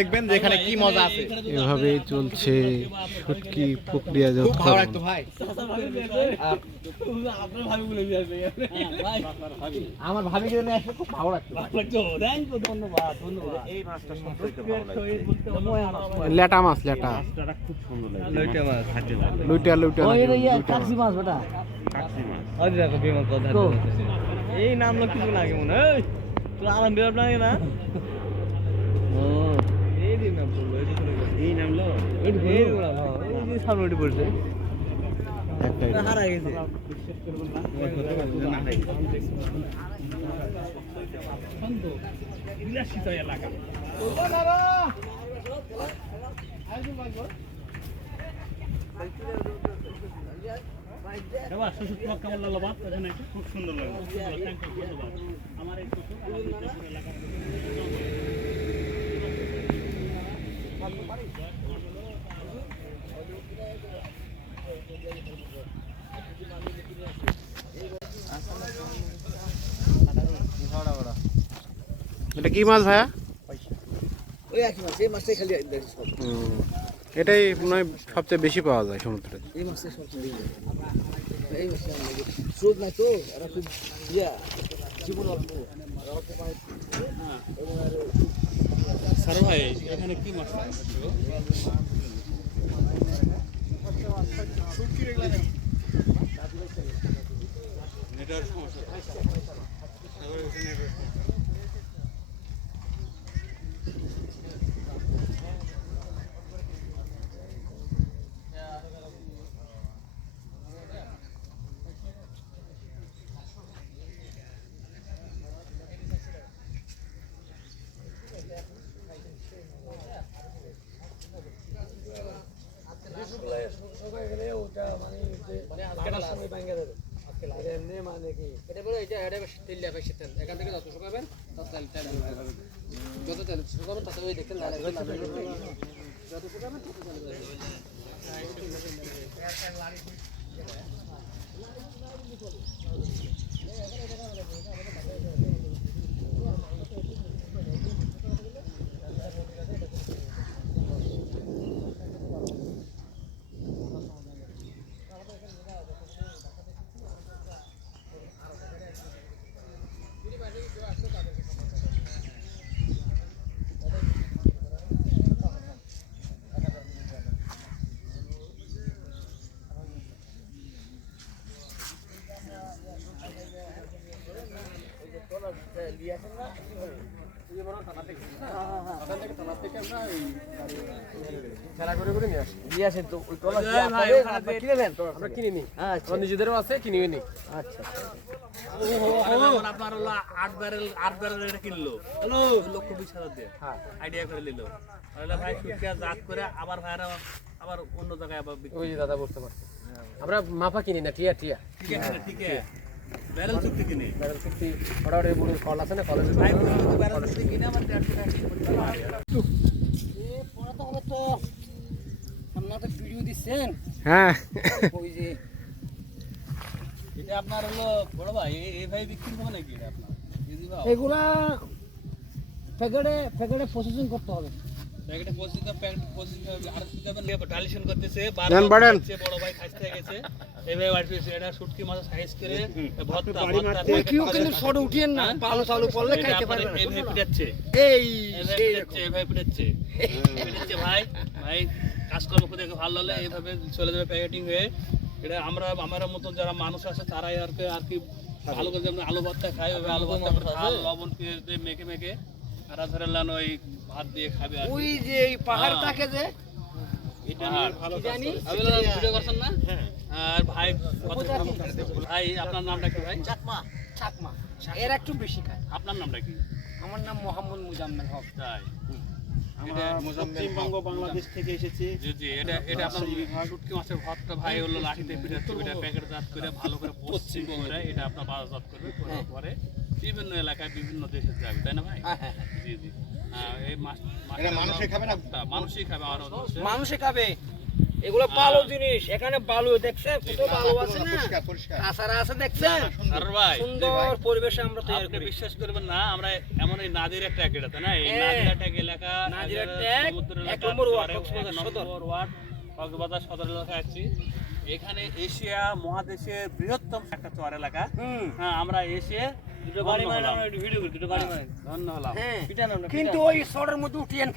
দেখবেন যেখানে কি মজা আছে। এভাবেই চলছে শুটকি প্রক্রিয়াজাত ভাই আমার ভাবি জন্য আসলে খুব ভালো লাগতো। ধন্যবাদ ধন্যবাদ। এই মাছটা সবথেকে ভালো লাগে। লেটা মাছ লেটা মাছটা খুব সুন্দর লাগে। লইটা মাছ হাতে লুইটা লুইটা ওই রে কাকসি মাছ বেটা কাকসি মাছ। ওই দেখো বিমান কথা এই নাম লো কিছু লাগে মনে হয় তুই আরাম বের লাগে না। ও এই দিন নাম বললো এই নাম লো এই বললো এই যে সামনে উঠে পড়ছে একটাই হারা গেছে বিলাসিত এলাকা কেমন লাগলো বাদ এখানে খুব সুন্দর লাগলো আমার এই এলাকা এটা কি মাছ ভাইয়া? ওই একই মাছ এই মাছটাই খালি এটাই মনে হয় সবচেয়ে বেশি পাওয়া যায় সমুদ্রে। এই মাছটাই সবচেয়ে বেশি এই মাছটা স্রোত নাই তো এরা খুব জীবন অল্প স্যার ভাই এখানে কি মাছ নেটার সমস্যা এখান থেকে যত শুকাবেন যত তেল শুকাবেন তত ওই দেখেন যত শুকাবেন তত নিজেদেরও আছে কিনে নি। আচ্ছা আপনার হলো 8 ব্যারেল এটা কিনলো 1,20,000 দিয়ে আইডিয়া করে নিল ভাই শুকিয়া জাত করে আবার ভাইরা আবার অন্য জায়গায় আবার ওই দাদা বলতে পারছে আমরা মাপা কিনি না টিয়া টিয়া ঠিক আছে ঠিক আছে ব্যারেল চুক্তি কিনি ব্যারেল চুক্তি ওটা ওই বুড়ো কল আছে না কলেজ ব্যারেল চুক্তি কিনে আমার 150 টাকা এ পড়া তো হবে তো আপনারা তো ভিডিও দিচ্ছেন হ্যাঁ ওই যে এটা আপনার হলো বড় ভাই এই ভাই বিক্রি হবে নাকি এটা আপনার এগুলা প্যাকেটে প্রসেসিং করতে হবে প্যাকেটে প্রসেসিং আর দিবেন ডাইলেশন করতেছে বড় ভাই খাইতে গেছে এই ভাই ওয়াইট পিস এটা শুটকি মাছ সাইজ করে ভর্তা ওই কিউ কিন্তু শর্ট উঠিয়েন না পালো চালু করলে খাইতে পারবেন এই ভাই পিটাচ্ছে এই ভাই পিটাচ্ছে ভাই ভাই কাজকর্ম করে ভালো হলে এইভাবে চলে যাবে প্যাকেটিং হয়ে এটা আমরা মতন যারা মানুষ আছে তারাই আর কি ভালো করে যেমন আলু ভর্তা খায় ওই আলু ভর্তা লবণ পেঁয়াজ দিয়ে মেখে আর ধরে লান ওই ভাত দিয়ে খাবে আর ওই যে এই পাহাড় থাকে যে এটা নিয়ে ভালো জানি আপনারা ভিডিও করছেন না আর ভাই ভাই আপনার নামটা কি ভাই চাকমা এর একটু বেশি খায় আপনার নামটা কি আমার নাম মোহাম্মদ মুজাম্মেল হক তাই পশ্চিমবঙ্গ বাংলাদেশ থেকে এসেছি জি এটা আপনার শুটকি মাছের ভাতটা ভাই হলো লাঠিতে পিটাচ্ছে এটা প্যাকেটজাত করে ভালো করে পশ্চিমবঙ্গে এটা আপনার বাজারজাত করবে করার পরে বিভিন্ন এলাকায় বিভিন্ন দেশে যাবে তাই না ভাই জি জি এই মাছ এটা মানুষই খাবে না মানুষই খাবে আর মানুষই খাবে এগুলো ভালো জিনিস, এখানে ভালো দেখছে কত ভালো আছে না, আসারা আছে দেখছেন, আর ভাই সুন্দর পরিবেশে আমরা তৈরি আপনি করি। বিশ্বাস করবেন না, আমরা এমন এই নাদিরা ট্যাগ এটাতে না, এই নাদিরা ট্যাগ এলাকা, নাজিরা ট্যাগ, সমুদ্র এক এলাকা, নম্বর ওয়ার্ড, চরে, কক্সবাজার এক সদর। নম্বর ওয়ার্ড, কক্সবাজার সদর এলাকায় আছি। এখানে এশিয়া মহাদেশের বৃহত্তম একটা চর এলাকা। হ্যাঁ, আমরা এসে ধন্য হলাম। ভিডিও করি, ধন্য হলাম। কিন্তু ওই শহরের মধ্যে উঠিয়েন